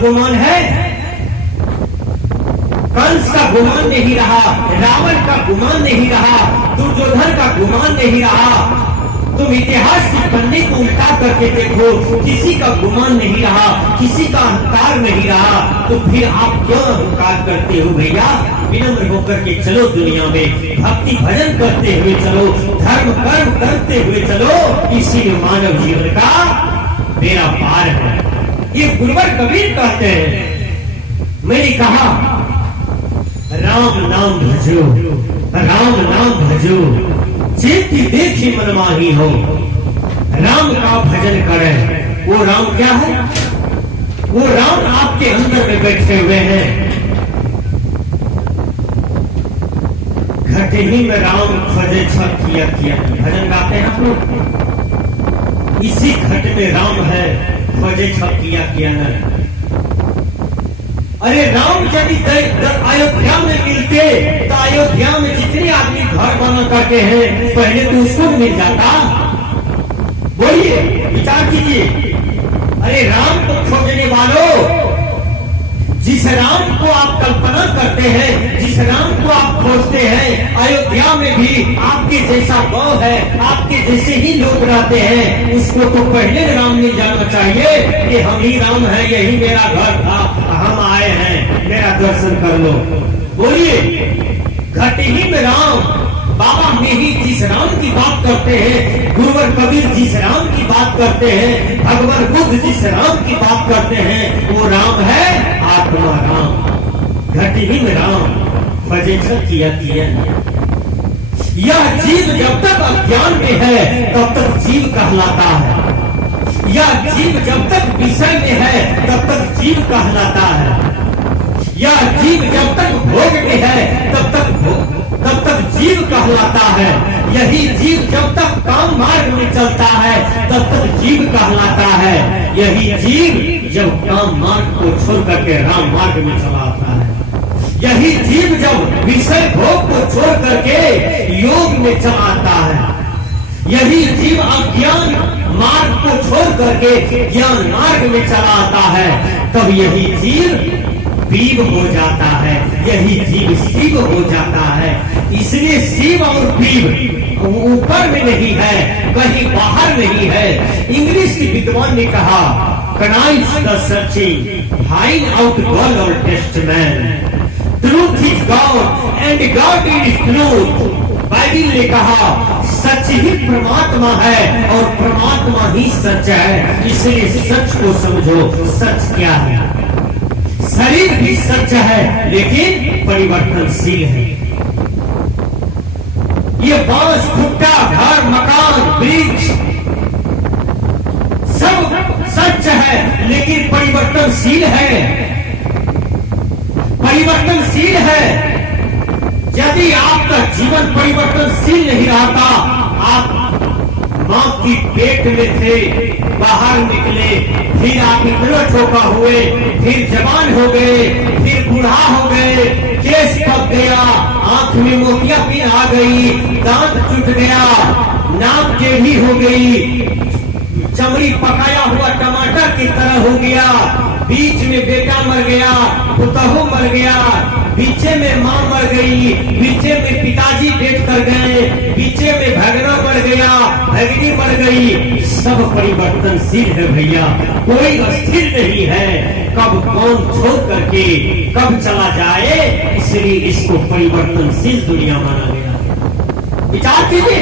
गुमान है, कंस का गुमान नहीं रहा, रावण का गुमान नहीं रहा, दुर्योधन का गुमान नहीं रहा। तुम इतिहास के पन्ने को उल्टा करके देखो, किसी का गुमान नहीं रहा, किसी का अहंकार नहीं रहा। तो फिर आप क्यों अहंकार करते हो भैया? विनम्र होकर के चलो दुनिया में, भक्ति भजन करते हुए चलो, धर्म कर्म करते हुए चलो, इसी मानव जीवन का बेड़ा पार है। ये गुरुवर कबीर कहते हैं। मैंने कहा राम नाम भजो, राम नाम भजो, चेती देखी मनमाही हो। राम का भजन करें। वो राम क्या है? वो राम आपके अंदर में बैठे हुए हैं। घट ही में राम खोजे छप किया किया, भजन गाते हैं आप लोग। इसी घट में राम है, खोजे छप किया किया न। अरे राम यदि अयोध्या में मिलते तो अयोध्या में जितने आदमी घर बना करके हैं, पहले तो उसको मिल जाता। बोलिए, विचार कीजिए। अरे राम को खोजने वालों, जिस राम को आप कल्पना करते हैं, जिस राम को आप खोजते हैं, अयोध्या में भी आपके जैसा गांव है, आपके जैसे ही लोग रहते हैं। उसको तो पहले राम ने जानना चाहिए कि हम ही राम हैं, यही मेरा घर था, हम आए हैं, मेरा दर्शन कर लो। बोलिए, घट ही में राम। बाबा में ही जिस राम की बात करते हैं, गुरुवर कबीर जिस राम की बात करते हैं, भगवान बुद्ध जिस राम की बात करते हैं, वो राम है आत्मा राम। घट ही में राम, भजे छल किया किया। यह जीव जब तक अज्ञान में है तब तक जीव कहलाता है। यह जीव जब तक विषय में है तब तक जीव कहलाता है। यह जीव जब तक भोग में है तब तक जीव कहलाता है। यही जीव जब तक काम मार्ग में चलता है तब तक जीव कहलाता है। यही जीव जब काम मार्ग को छोड़ करके राम मार्ग में चलाता है, यही जीव जब विषय भोग को छोड़ करके योग में चलाता है, यही जीव अज्ञान मार्ग को छोड़ करके ज्ञान मार्ग में चलाता है, तब यही जीव पीव हो जाता है, यही जीव शिव हो जाता है। इसलिए शिव और पीव ऊपर में नहीं है, कहीं बाहर नहीं है। इंग्लिश के विद्वान ने कहा, कनाइज the searching, find out God और test man, truth is God and God is truth. Bible ने कहा सच ही परमात्मा है और परमात्मा ही सच है। इसलिए सच को समझो, सच क्या है। शरीर भी सच है लेकिन परिवर्तनशील है। ये बांस, भुट्टा, घर, मकान, वृक्ष सब सच है लेकिन परिवर्तनशील है। परिवर्तनशील है। यदि आपका जीवन परिवर्तनशील नहीं रहता, आप मां की पेट में थे, बाहर निकले, फिर आप इतना ठोका हुए, फिर जवान हो गए, फिर बूढ़ा हो गए, केस पक गया, आंख में मोतियाबिंद आ गई, दांत टूट गया, नाक टेढ़ी हो गई, चमड़ी पकाया हुआ टमाटर की तरह हो गया, बीच में बेटा मर गया, पुतहू मर गया, बीचे में माँ मर गई, बीचे में पिताजी डेथ कर गए, बीचे में भगना मर गया, भगनी मर गई। सब परिवर्तनशील है भैया, कोई अस्थिर नहीं है। कब कौन छोड़ करके कब चला जाए, इसलिए इसको परिवर्तनशील दुनिया माना गया। विचार कीजिए।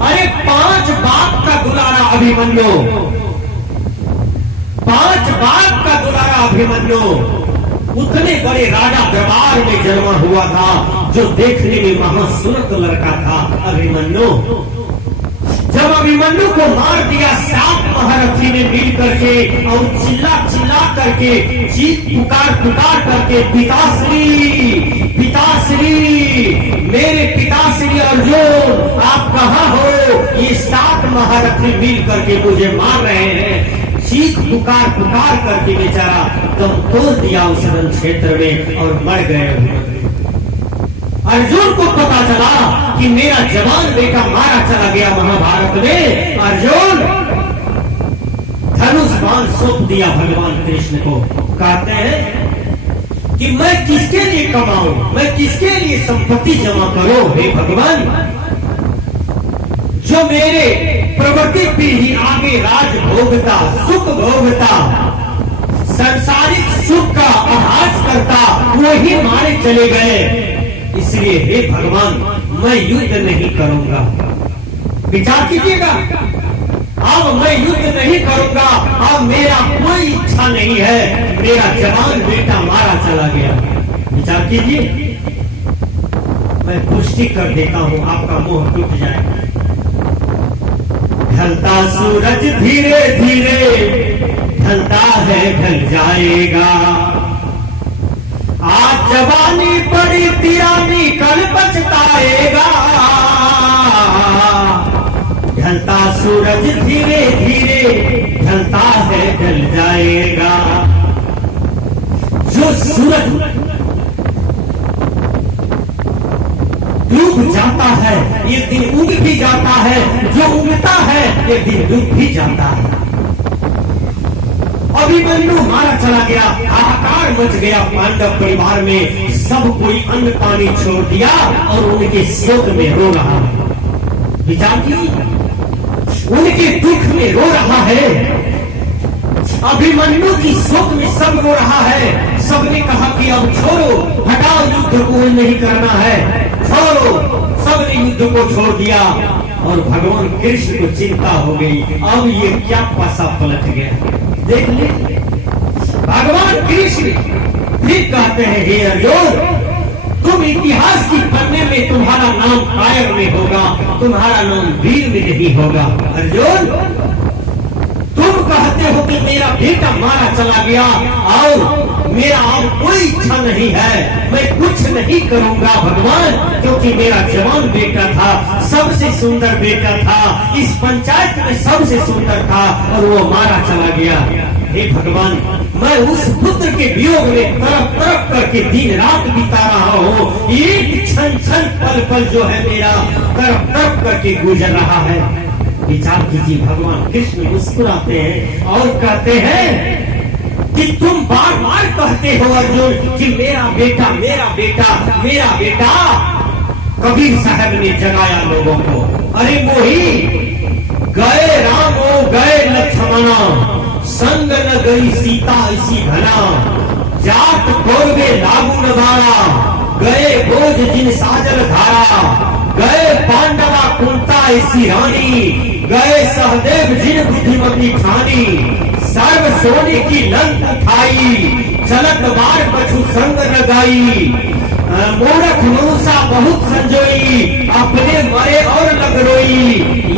अरे 5 बाप का दुलारा अभिमन्यु, 5 बाप का दुलारा अभिमन्यु उतने बड़े राजा दरबार में जन्मा हुआ था, जो देखने में महासुरत लड़का था अभिमन्यु। जब अभिमन्यु को मार दिया 7 महारथी ने मिल करके और चिल्ला चिल्ला करके, चीख पुकार पुकार करके, पिताश्री पिताश्री, मेरे पिताश्री अर्जुन आप कहाँ हो? ये 7 महारथी मिल करके मुझे मार रहे हैं। चीख पुकार पुकार करके बेचारा दम तोड़ दिया उस रण क्षेत्र में और मर गए। अर्जुन को पता चला कि मेरा जवान बेटा मारा चला गया महाभारत में। अर्जुन धनुष बाण सौंप दिया भगवान कृष्ण को। कहते हैं कि मैं किसके लिए कमाऊं, मैं किसके लिए संपत्ति जमा करूं। हे भगवान, जो मेरे प्रवृत्ति पीढ़ी आगे राज भोगता, सुख भोगता, संसारिक सुख का आभास करता, वही मारे चले गए। इसलिए हे भगवान, मैं युद्ध नहीं करूंगा। विचार कीजिएगा, अब मैं युद्ध नहीं करूंगा। अब मेरा कोई इच्छा नहीं है। मेरा जवान बेटा मारा चला गया। विचार कीजिए, मैं पुष्टि कर देता हूं, आपका मोह टूट जाएगा। ढलता सूरज धीरे धीरे ढलता है, ढल जाएगा। आज जवानी बड़ी तिरानी, कल पछताएगा। ढलता सूरज धीरे धीरे ढलता है, ढल जाएगा। जो सूरज डूब जाता है एक दिन उग भी जाता है, जो उगता है एक दिन डूब भी जाता है। अभिमन्यु मारा चला गया, हाहाकार मच गया पांडव परिवार में। सब कोई अन्न पानी छोड़ दिया और उनके शोक में रो रहा है। विचार कीजिए, उनके दुख में रो रहा है। अभिमन्यु की शोक में सब रो रहा है। सबने कहा कि अब छोड़ो, हटाओ, युद्ध को नहीं करना है, छोड़ो। सबने युद्ध को छोड़ दिया और भगवान कृष्ण को चिंता हो गई, अब ये क्या पासा पलट गया। देख ले, भगवान कृष्ण फिर कहते हैं, हे अर्जुन, तुम इतिहास की पन्ने में तुम्हारा नाम कायर में होगा, तुम्हारा नाम वीर में नहीं होगा। अर्जुन, तुम कहते हो कि मेरा बेटा मारा चला गया और मेरा अब कोई इच्छा नहीं है, मैं कुछ नहीं करूंगा भगवान, क्योंकि मेरा जवान बेटा था, सबसे सुंदर बेटा था, इस पंचायत में सबसे सुंदर था और वो मारा चला गया। हे भगवान, मैं उस पुत्र के वियोग में तरफ तरफ करके दिन रात बिता रहा हूँ। एक क्षण क्षण पल पल जो है मेरा तरफ तरफ करके गुजर रहा है। विचार कीजिए, भगवान कृष्ण मुस्कुराते हैं और कहते हैं कि तुम बार बार कहते हो अर्जुन कि मेरा बेटा, मेरा बेटा, मेरा बेटा। कबीर साहब ने जगाया लोगों को, अरे मोही, गए रामो गए लक्ष्मणा, संग न गई सीता इसी घना, जात कोरबे लागू नगारा, गए बोझ जिन साजल धारा, गए पांडवा कुंता इसी रानी, गए सहदेव जिन बुद्धिमती ठानी, सर्व सोने की लंक उठाई, चलत बार पछु संग न गाई, मूर्ख मनुषा बहुत संजोई, अपने मरे और लगरोई,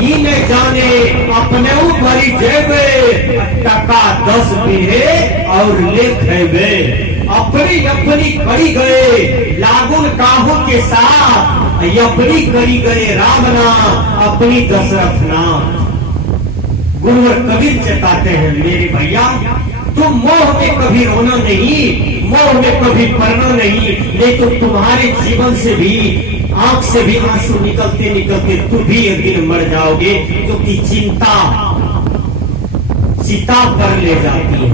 ई न जाने अपने ऊपरी जेबे, टका 10 बीहे और ले खेबे, अपनी अपनी करी गए लागुन काहू के साथ, अपनी करी गए रावना अपनी दशरथ नाथ। गुरुवर कबीर चेताते हैं, मेरे भैया, तुम मोह में कभी रोना नहीं, मोह में कभी पड़ना नहीं, नहीं तो तुम्हारे जीवन से भी, आंख से भी आंसू निकलते निकलते तुम भी एक दिन मर जाओगे, क्योंकि चिंता चिता पर ले जाती है।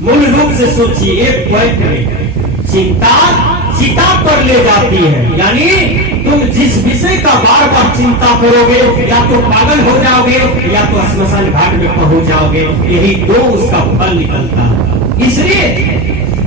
मूल रूप से सोचिए, एक पॉइंट में चिंता चिता पर ले जाती है, यानी तुम जिस विषय का बार बार चिंता करोगे, या तो पागल हो जाओगे या तो श्मशान घाट में पहुंच जाओगे। यही दो उसका फल निकलता है। इसलिए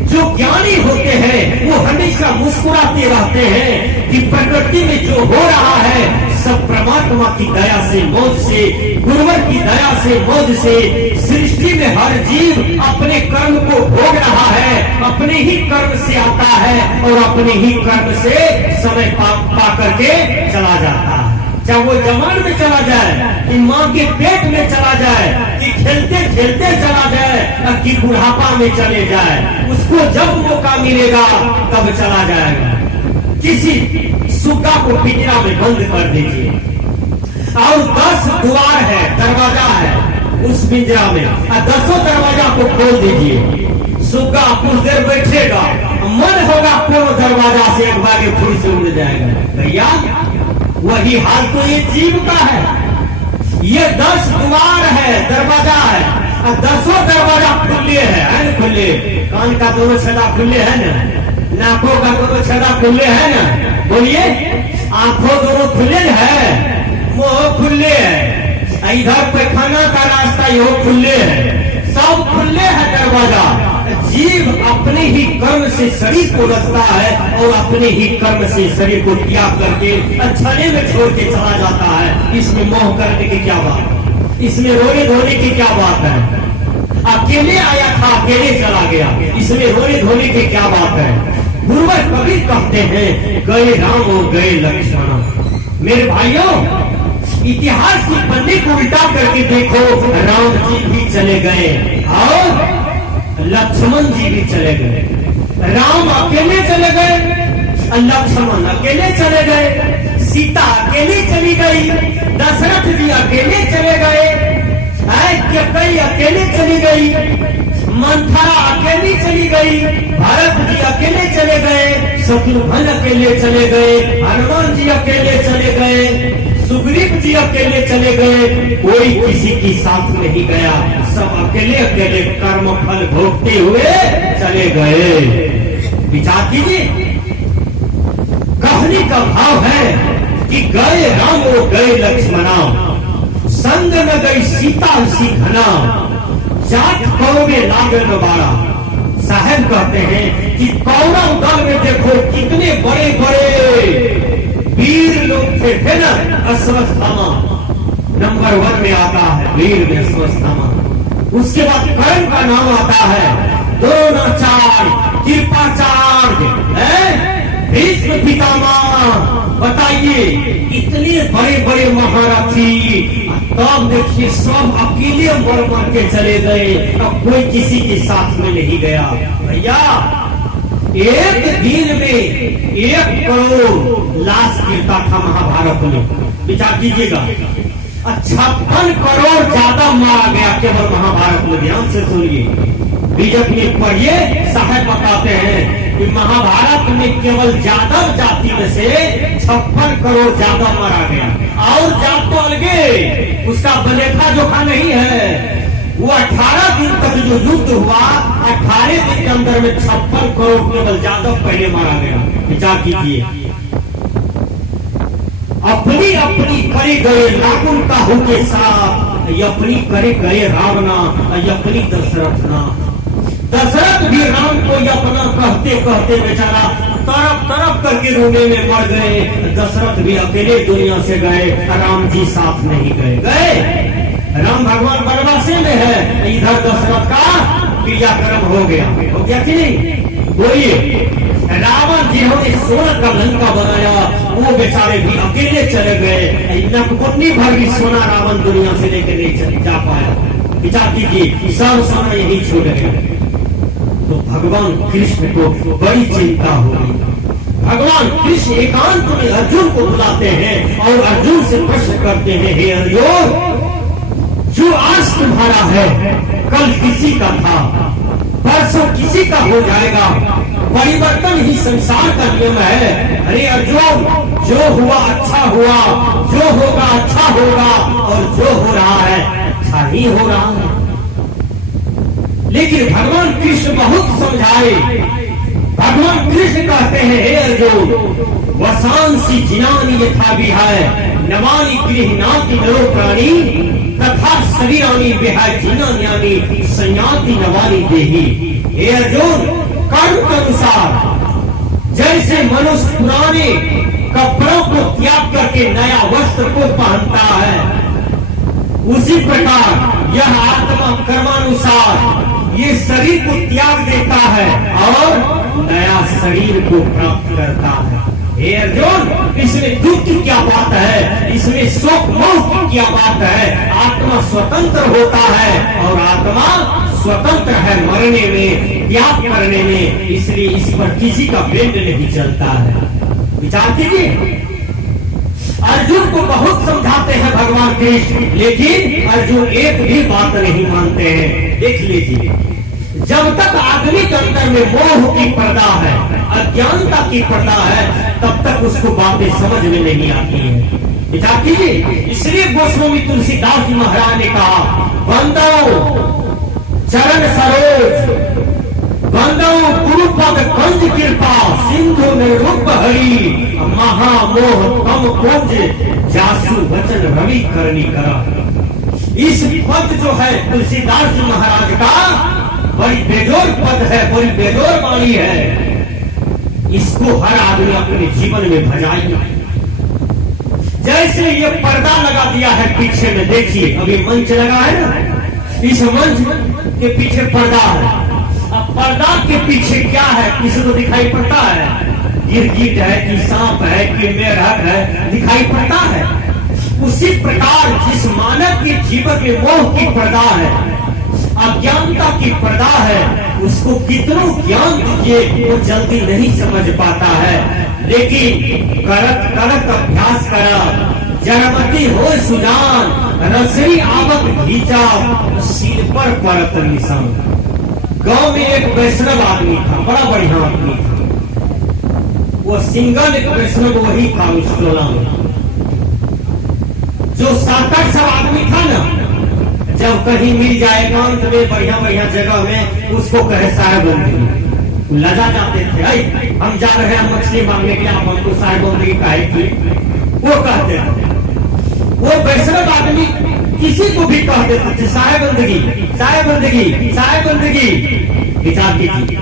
जो ज्ञानी होते हैं वो हमेशा मुस्कुराते रहते हैं कि प्रकृति में जो हो रहा है सब परमात्मा की दया से, मौज से, गुरुवर की दया से, मौज से, सृष्टि में हर जीव अपने कर्म को भोग रहा है, अपने ही कर्म से आता है और अपने ही कर्म से समय पा करके चला जाता है। चाहे वो जवान में चला जाए, कि माँ के पेट में चला जाए, कि खेलते खेलते चला जाए, कि बुढ़ापा में चले जाए, उसको जब मौका मिलेगा तब चला जाएगा। किसी सुग्गा को पिंजरा में बंद कर दीजिए और 10 द्वार है, दरवाजा है उस पिंजरा में, 10 दरवाजा को खोल दीजिए। सुग्गा कुछ देर बैठेगा, मन होगा कोनो दरवाजा से एक बार फूल से उड़ जाएगा। भैया, वही हाल तो ये जीव का है। ये 10 द्वार है, दरवाजा है, और 10 दरवाजा खुले है ना, खुले। कान का दोनों छेदा खुले है ना, नाकों का दोनों छेदा खुले है ना, बोलिए। आंखों दोनों खुले है, मुंह खुले है, इधर पैखाना का रास्ता यो खुले है, सब खुले है दरवाजा। जीव अपने ही कर्म से शरीर को रखता है और अपने ही कर्म से शरीर को त्याग करके छने में छोड़ के चला जाता है। इसमें मोह करने की क्या बात, इसमें रोने धोने की क्या बात है। अकेले आया था, अकेले चला गया, इसमें रोने धोने की क्या बात है। गुरुवर कबीर कहते हैं, गए राम और गए लक्ष्मण। मेरे भाइयों, इतिहास के पन्ने को उल्टा करके देखो, राम जी भी चले गए और लक्ष्मण जी भी चले गए। राम अकेले चले गए, लक्ष्मण अकेले चले गए, सीता अकेले चली गई, दशरथ जी अकेले चले गए, कैकेयी अकेले चली गई, मंथरा अकेली चली गई, भरत जी अकेले चले गए, शत्रुघ्न अकेले चले गए, हनुमान जी अकेले चले गए, सुग्रीव जी अकेले चले गए, कोई किसी की साथ नहीं गया, सब अकेले अकेले कर्म फल भोगते हुए चले गए। विचार कीजिए, कहने का भाव है कि गए राम और गए लक्ष्मणा, संग न गई सीता सी घना, जाट कौवे लागन बाड़ा। साहब कहते हैं कि कौरव दल में देखो कितने बड़े बड़े वीर लोग थे ना, अश्वत्थामा नंबर 1 में आता है, वीर में अश्वत्थामा। उसके बाद कर्ण का नाम आता है, द्रोणाचार्य, कृपाचार्य, भीष्म पितामह। बताइए, इतने बड़े बड़े महारथी, तब देखिए सब अकेले मर मर के चले गए, अब कोई किसी के साथ में नहीं गया। भैया, एक दिन में 1 करोड़ लाश गिरता था महाभारत में। विचार कीजिएगा, 56 करोड़ ज्यादा मारा गया केवल महाभारत में। ध्यान से सुनिए, बीजक में पढ़िए, साहब बताते हैं कि महाभारत में केवल यादव जाति में से 56 करोड़ ज्यादा मारा गया। और जात तो अलगे, उसका बलेखा जोखा नहीं है। वो 18 दिन तक जो युद्ध हुआ, 18 दिन के अंदर में 56 करोड़ केवल यादव पहले मारा गया। विचार कीजिए, अपनी अपनी करे गए रावण काहू के साथ, अपनी करे गए रावणा, अपनी दशरथ ना। दशरथ भी राम को अपना कहते कहते बेचारा तरफ तरफ करके रोने में मर गए। दशरथ भी अकेले दुनिया से गए, राम जी साथ नहीं गए। राम भगवान वनवासी में है, इधर दशरथ का क्रियाक्रम हो गया कि नहीं? बोलिए, रावण जिन्होंने सोना का लंका बनाया, वो बेचारे भी अकेले चले गए। नकुटनी भर भी सोना रावण दुनिया से लेकर नहीं जा पाया। विचार कीजिए, सब सोना यही छोड़ गए। तो भगवान कृष्ण को बड़ी चिंता हो गई। भगवान कृष्ण एकांत में अर्जुन को बुलाते हैं और अर्जुन से प्रश्न करते हैं, हे अर्जुन, जो आज तुम्हारा है कल किसी का था, परसों किसी का हो जाएगा। परिवर्तन ही संसार का नियम है। अरे अर्जुन, जो हुआ अच्छा हुआ, जो होगा अच्छा होगा, और जो हो रहा है अच्छा ही हो रहा है। लेकिन भगवान कृष्ण बहुत समझाए। भगवान कृष्ण कहते हैं, हे अर्जुन, वसांसी जिनानि यथा विहाय, नवानि गृह्णाति नरो प्राणी, तथा शरीरानि विहाय जिनान्यानि संयाति नवानि देहि। हे अर्जुन, कर्म के अनुसार जैसे मनुष्य पुराने कपड़ों को त्याग करके नया वस्त्र को पहनता है, उसी प्रकार यह आत्मा कर्मानुसार ये शरीर को त्याग देता है और नया शरीर को प्राप्त करता है। हे अर्जुन, इसमें दुख की क्या बात है, इसमें शोक मोह की क्या बात है। आत्मा स्वतंत्र होता है और आत्मा स्वतंत्र है मरने में, त्याग करने में, इसलिए इस पर किसी का बेंड नहीं चलता है। विचार कीजिए, अर्जुन को बहुत समझाते हैं भगवान कृष्ण, लेकिन अर्जुन एक भी बात नहीं मानते हैं। देख लीजिए, जब तक आदमी के अंदर में मोह की पर्दा है, अज्ञानता की पर्दा है, तब तक उसको बातें समझ में नहीं आती है। विचार कीजिए, इसलिए गोस्वामी तुलसीदास जी महाराज ने कहा, बंदो चरण सरोज बंदो गुरुपद कंज कृपा सिंधु निरुप हरि महामोह तम कुंज जासु वचन रवि करनी करा। इस पद जो है तुलसीदास जी महाराज का बड़ी बेजोर पद है, बड़ी बेजोर वाणी है। इसको हर आदमी अपने जीवन में भजाइए। जैसे ये पर्दा लगा दिया है पीछे में, देखिए अभी मंच लगा है ना, इस मंच के पीछे पर्दा है। अब पर्दा के पीछे क्या है किसी को दिखाई पड़ता है? गिरगिट है कि सांप है कि मेढक है, दिखाई पड़ता है। उसी प्रकार जिस मानव के जीवन में मोह की पर्दा है, अज्ञानता की पर्दा है, उसको कितनों ज्ञान दीजिए वो जल्दी नहीं समझ पाता है। लेकिन करत करत अभ्यास करा जड़मती हो सुजान रसरी आवक भीजा सील पर परत निशान। गांव में एक वैष्णव आदमी था, बड़ा बढ़िया आदमी था। वो सिंगल एक वैष्णव वही था उस टोला में। जो 7-8 सब आदमी था ना, जब कहीं मिल जाए एकांत में बढ़िया बढ़िया जगह में, उसको कहे साहेब लजा जाते थे, हम जा रहे हैं मछली मांगने के लिए, आप हमको साहेबंदगी काहे की? वो कहते थे। वो वैष्णव आदमी किसी को भी कह देते थे साहेबंदगी साहेबंदगी साहेबंदगी, विचार कीजिए।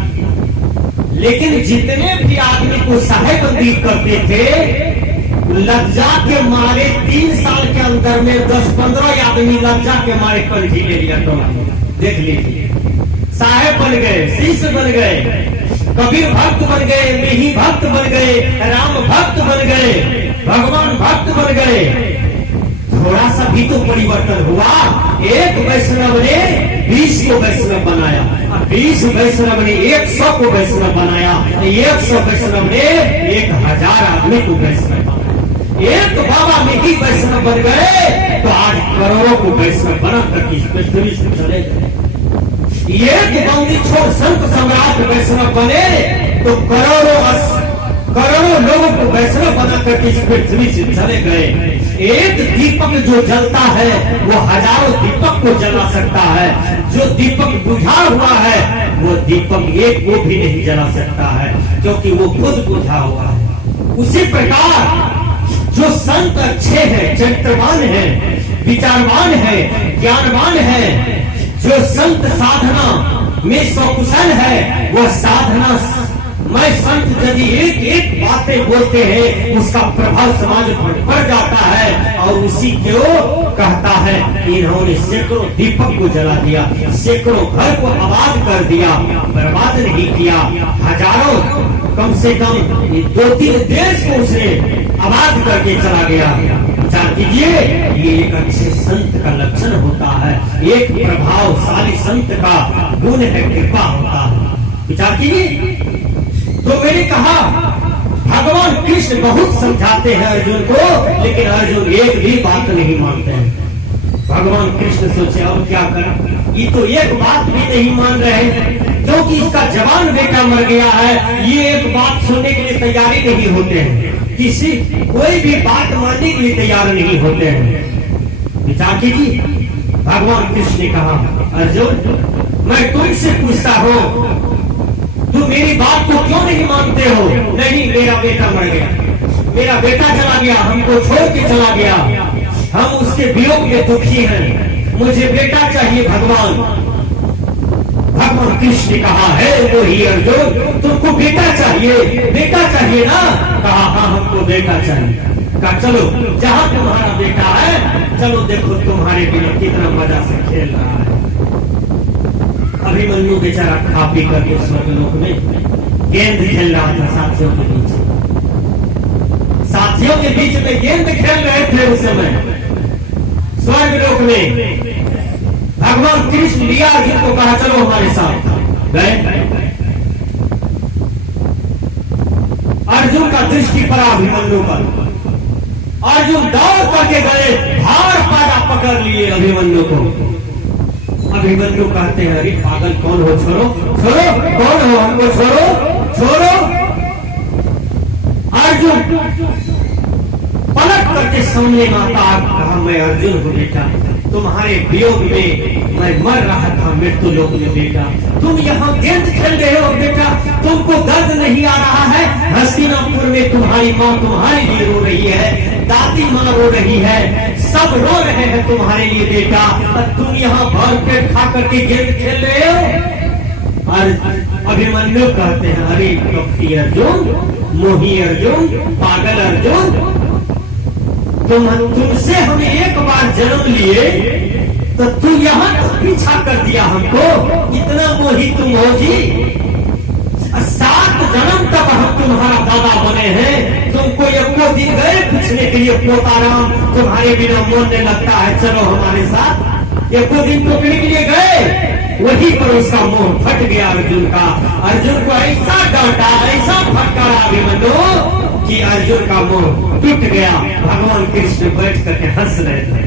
लेकिन जितने भी आदमी को साहेबंदगी करते थे, लज्जा के मारे 3 साल के अंदर में 10-15 आदमी लज्जा के मारे कंठी ले लिया। तो देख लीजिए, साहेब बन गए, शिष्य बन गए, कबीर भक्त बन गए, मेही भक्त बन गए, राम भक्त बन गए, भगवान भक्त बन गए। थोड़ा सा भी तो परिवर्तन हुआ। एक वैष्णव ने 20 को वैष्णव बनाया, 20 वैष्णव ने 100 को वैष्णव बनाया, 100 वैष्णव ने 1000 आदमी को वैष्णव बनाया। एक बाबा में ही वैष्णव बन गए तो आज करोड़ों को वैष्णव बना करके पृथ्वी से चले गए। एक बंदी छोड़ संत सम्राट वैष्णव बने तो करोड़ों लोगों को वैष्णव बना करके इस पृथ्वी से चले गए। एक दीपक जो जलता है वो हजारों दीपक को जला सकता है। जो दीपक बुझा हुआ है वो दीपक एक को भी नहीं जला सकता है, क्योंकि वो खुद बुझा हुआ है। उसी प्रकार जो संत अच्छे हैं, चरित्रवान हैं, विचारवान है, ज्ञानवान है, जो संत साधना में सकुशल है, वो साधना मैं संत यदि एक एक बातें बोलते हैं उसका प्रभाव समाज पर पड़ जाता है। और उसी को कहता है कि इन्होंने सैकड़ों दीपक को जला दिया, सैकड़ों घर को आबाद कर दिया, बर्बाद नहीं किया। हजारों, कम से कम 2-3 देश को उसने आबाद करके चला गया। विचार कीजिए, ये एक अच्छे संत का लक्षण होता है, एक प्रभावशाली संत का गुण है, कृपा होता है। विचार कीजिए। तो मैंने कहा भगवान कृष्ण बहुत समझाते हैं अर्जुन को, लेकिन अर्जुन एक भी बात नहीं मानते हैं। भगवान कृष्ण सोचे और क्या करें, ये तो एक बात भी नहीं मान रहे हैं, क्योंकि इसका जवान बेटा मर गया है। ये एक बात सुनने के लिए तैयारी नहीं होते हैं, किसी कोई भी बात मानने के लिए तैयार नहीं होते हैं। विचार कीजिए, भगवान कृष्ण ने कहा अर्जुन मैं तुमसे पूछता हूँ, तुम मेरी बात को क्यों नहीं मानते हो? नहीं, मेरा बेटा मर गया, मेरा बेटा चला गया, हमको छोड़ के चला गया, हम उसके वियोग में दुखी हैं, मुझे बेटा चाहिए। भगवान कृष्ण ने कहा है वो ही अर्जुन, तुमको बेटा चाहिए, बेटा चाहिए ना? कहा हाँ हमको बेटा चाहिए। कहा चलो जहाँ तुम्हारा बेटा है चलो देखो तुम्हारे बिना कितना मजा से खेल रहा है। अभिमन्यु बेचारा खा पी करके स्वर्गलोक में गेंद खेल रहा था साथियों के बीच। साथियों के बीच में गेंद खेल रहे थे उस समय स्वर्गलोक में। भगवान कृष्ण लिया अर्जुन को, कहा चलो हमारे साथ। गए। अर्जुन का दृष्टि पड़ा अभिमन्यु पर, अर्जुन दौड़ करके गए, हार पाजा पकड़ लिए अभिमन्यु को। अभिमन्यु कहते हैं अरे पागल कौन हो, छोड़ो छोड़ो, कौन हो, हमको छोड़ो छोड़ो। अर्जुन पलट करके सामने आता, कहा मैं अर्जुन हूँ बेटा, तुम्हारे वियोग में मैं मर रहा था मृत्यु लोक में बेटा। तुम यहाँ गेंद खेल रहे हो बेटा, तुमको दर्द नहीं आ रहा है? हस्तिनापुर में तुम्हारी माँ तुम्हारे लिए रो रही है, दादी माँ रो रही है, सब रो रहे हैं तुम्हारे लिए बेटा, और तुम यहाँ भर पेट खा करके गेंद खेल रहे हो। और अभिमन्यु कहते हैं, अरे कपटी अर्जुन, मोही अर्जुन, पागल अर्जुन, तुमसे हमने एक बार जन्म लिए तो तुम यहाँ तक पीछा कर दिया हमको, इतना मोही तुम हो जी। 7 जन्म तक हम तुम्हारा दादा बने हैं, तुमको एक दिन गए पूछने के लिए पोताराम तुम्हारे बिना मन नहीं लगता है, चलो हमारे साथ। एक दिन टोकने के लिए गए, वही पर उसका मुंह फट गया अर्जुन का। अर्जुन को ऐसा डांटा, ऐसा फटकारा अभिमन्यु कि अर्जुन का मुंह टूट गया। भगवान कृष्ण बैठ करके हंस रहे थे।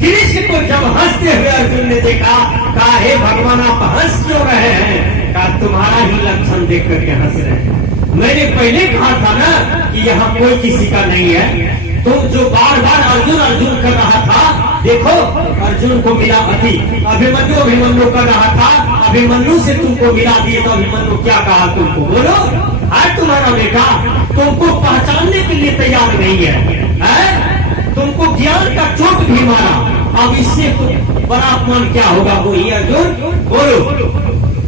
कृष्ण को जब हंसते हुए अर्जुन ने देखा, कहा हे भगवान आप हंस क्यों रहे हैं? कहा तुम्हारा ही लक्षण देख करके हंस रहे हैं। मैंने पहले कहा था ना कि यहाँ कोई किसी का नहीं है। तो जो बार बार अर्जुन अर्जुन कर रहा था, देखो अर्जुन को मिला अभिमन्यु कर रहा था, अभिमन्यु से तुमको मिला दिए तो अभिमन्यु क्या कहा तुमको? बोलो, है तुम्हारा बेटा तुमको पहचानने के लिए तैयार नहीं है? तुमको ज्ञान का चोट भी मारा, अब इससे बड़ा अपमान क्या होगा? वो ही अर्जुन बोलो।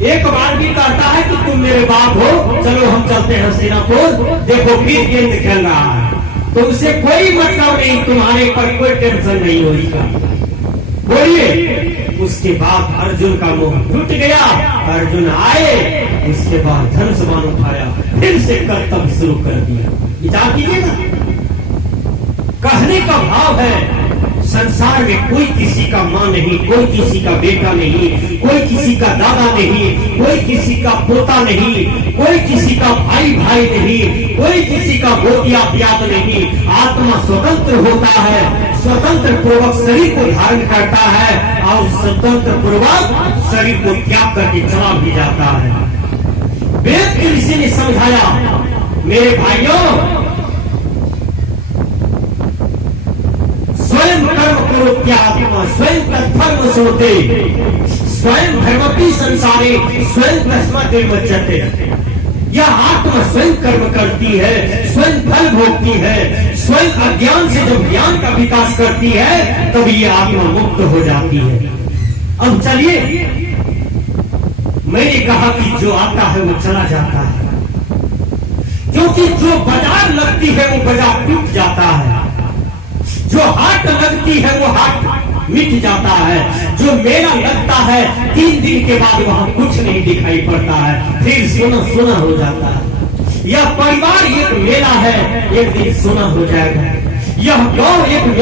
एक बार भी कहता है कि तुम मेरे बाप हो, चलो हम चलते हैं हस्तिनापुर, देखो फिर गेंद खेल रहा है, तुमसे कोई मतलब नहीं, तुम्हारे पर कोई टेंशन नहीं हो इसका। बोलिए। उसके बाद अर्जुन का मुंह टूट गया, अर्जुन आए, उसके बाद धनुष बाण उठाया, फिर से कर्तव्य शुरू कर दिया। विचार कीजिएगा, कहने का भाव है संसार में कोई किसी का माँ नहीं, कोई किसी का बेटा नहीं, कोई किसी का दादा नहीं, कोई किसी का पोता नहीं, कोई किसी का भाई नहीं, कोई किसी का बोतिया प्याद नहीं। आत्मा स्वतंत्र होता है, स्वतंत्र पूर्वक शरीर को धारण करता है और स्वतंत्र पूर्वक शरीर को त्याग करके चला भी जाता है। वेद के ऋषि ने समझाया, मेरे भाइयों स्वयं कर्म करो त्यात्मा, स्वयं का धर्म सोते, स्वयं धर्मपि संसारे स्वयं तस्मात् विमुच्यते। यह आत्मा स्वयं कर्म करती है, स्वयं फल भोगती है, स्वयं अज्ञान से जब ज्ञान का विकास करती है तब ये आत्मा मुक्त हो जाती है। अब चलिए, मैंने कहा कि जो आता है वो चला जाता है, क्योंकि जो बाजार लगती है वो बाजार टूट जाता है, जो हाट लगती है वो हाट मिट जाता है, जो मेला लगता है 3 दिन के बाद वहां कुछ नहीं दिखाई पड़ता है, फिर सोना सोना हो जाता है। यह परिवार एक मेला है, एक दिन सोना हो जाएगा। यह गांव एक मेला